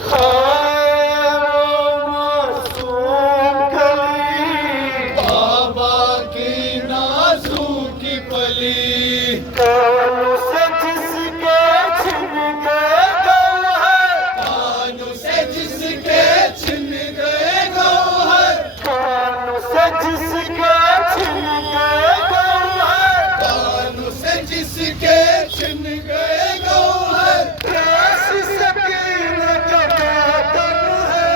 خیر معصوم کلی بابا کی نازک پلی کانوں سے جس کے چھن گئے گوہر کانوں سے جس کے چھن گئے گوہر کانوں سے جس کے چھن گئے گوہر کانوں سے جس کے چھن گئے گوہر کیسی سکینت کا ماتم ہے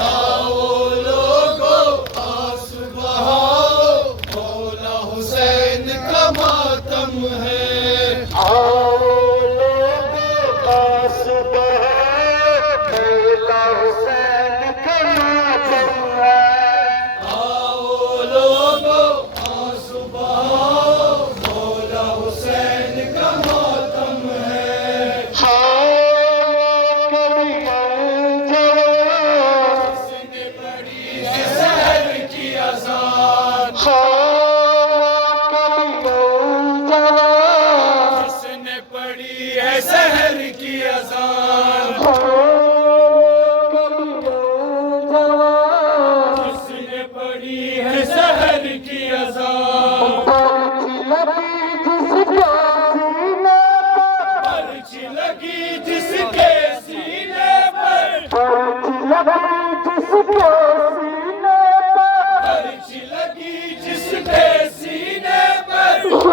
آؤ لوگو آنس بہاؤ مولا حسین کا ماتم ہے آؤ لوگو آنس بہاؤ مولا حسین کا ماتم ہے آؤ لوگو آنس بہاؤ مولا حسین کا ماتم ہے جس نے پڑھی ہے سحر کی اذان جس نے پڑھی ہے سحر کی اذان جس نے پڑھی ہے سحر کی اذان پرچ لگی جس کے سینے پر پرچ لگی جس کے سینے پر آؤ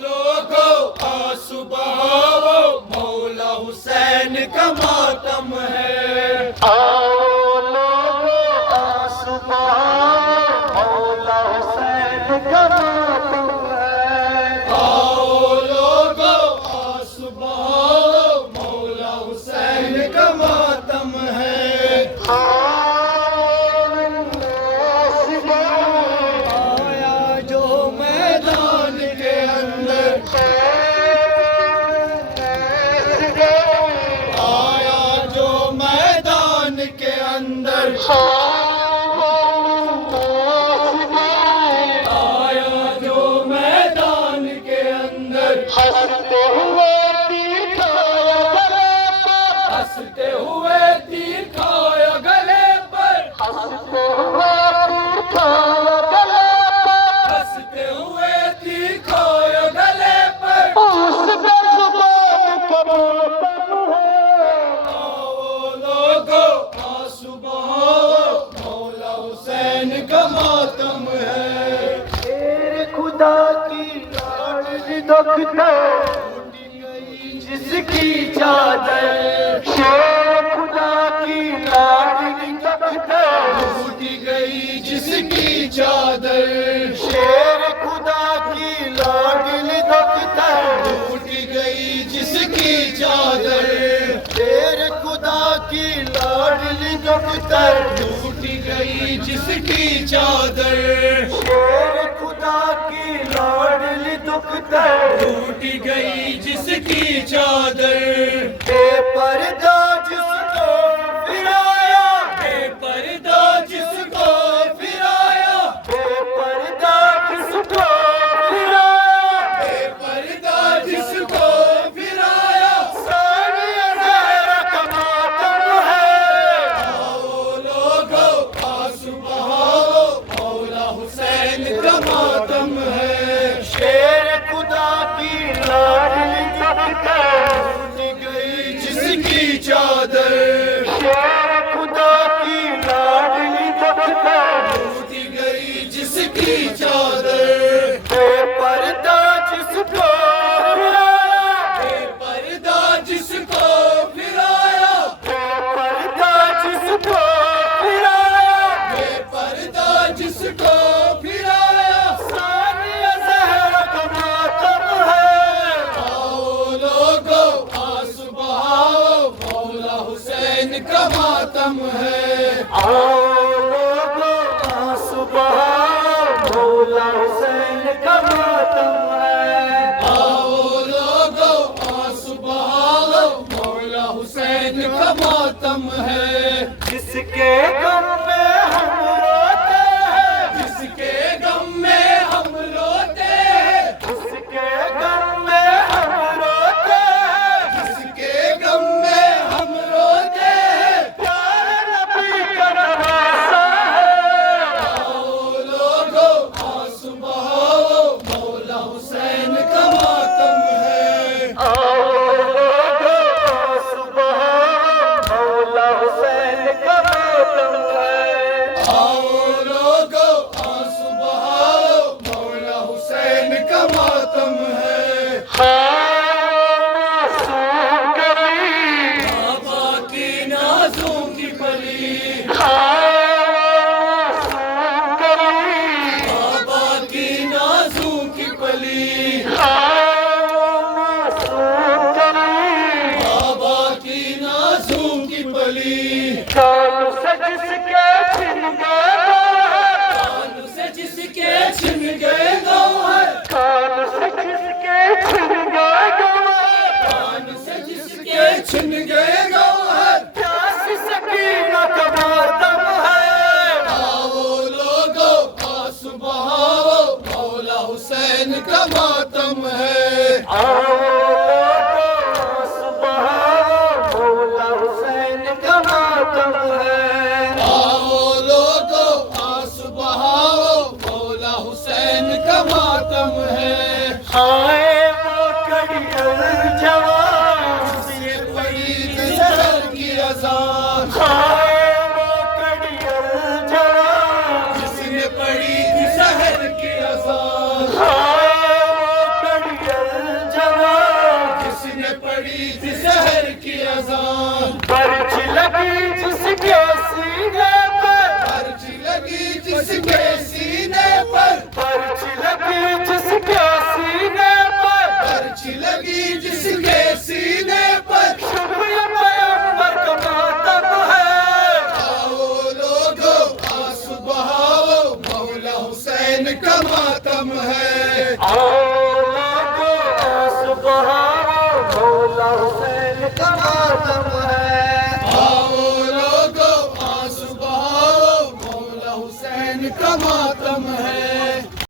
لوگو آنسو بہاؤ مولا حسین کا ماتم ہے آؤ لوگو آنسو بہاؤ مولا حسین کا ماتم ہے آیا جو میدان کے اندر آیا جو میدان کے اندر آیا جو میدان کے اندر ہنستے ہوئے تیر کھایا گلے پر ہنستے ہوئے تیر کھایا گلے پر ہنستے ہوئے تیر کھایا گلے پر ہنستے ہوئے تیر کھایا گلے پر اس کا زبان کا ماتم ہے آؤ لوگو آنسو بہاؤ مولا حسین کا ماتم ہے تیرے خدا کی لاڈلی دکھتا ٹوٹ گئی جس کی چادر شیر خدا کی لاڈلی دکھتا ٹوٹ گئی جس کی چادر شیر خدا کی لاڈلی دکھتا ٹوٹ گئی جس کی چادر تیرے خدا کی لاڈلی دکھتا ٹوٹ گئی جس کی چادر شیر خدا کی لاڈلی دکھتا ٹوٹ گئی جس کی چادر بے پردہ جس کو پھرایا بے پردہ جس کو پھرایا بے پردہ جس کو پھرایا بے پردہ جس کو پھرایا ثانیہ زہرا کا ماتم ہے آؤ لوگو آنسو بہاؤ مولا حسین کا ماتم ہے شیر خدا کی لاڈلی دکھتا ٹوٹ گئی جس کی چادر شیر خدا کی لاڈلی دکھتا ٹوٹ گئی جس کی چادر بے پردہ جس کو پھرایا بے پردہ جس کو پھرایا بے پردہ جس کو پھرایا بے پردہ جس کو پھرایا ثانیہ زہرا کا ماتم ہے آؤ لوگو آنسو بہاؤ مولا حسین کا ماتم ہے آؤ لوگو آنسو بہاؤ مولا حسین کا ماتم ہے آؤ لوگو آنسو بہاؤ مولا حسین کا ماتم ہے جس کے غم میں ہم روتے ہیں جس کے غم میں ہم روتے ہیں جس کے غم میں ہم آؤ لوگو صبح مولا حسین کا ماتم ہے آؤ لوگو آنس بہاؤ مولا حسین کا ماتم ہے ہائے وہ کڑیل جوان جس نے پڑھی تھی سحر کی اذان ہائے وہ کڑیل جوان جس نے پڑھی تھی سحر کی اذان ہائے وہ کڑیل جوان جس نے پڑھی تھی سحر کی اذان برچ لگی جس کے سینے پر پرچ لگی جس کے سینے پر برچ لگی جس کے سینے پر پرچ لگی جس کے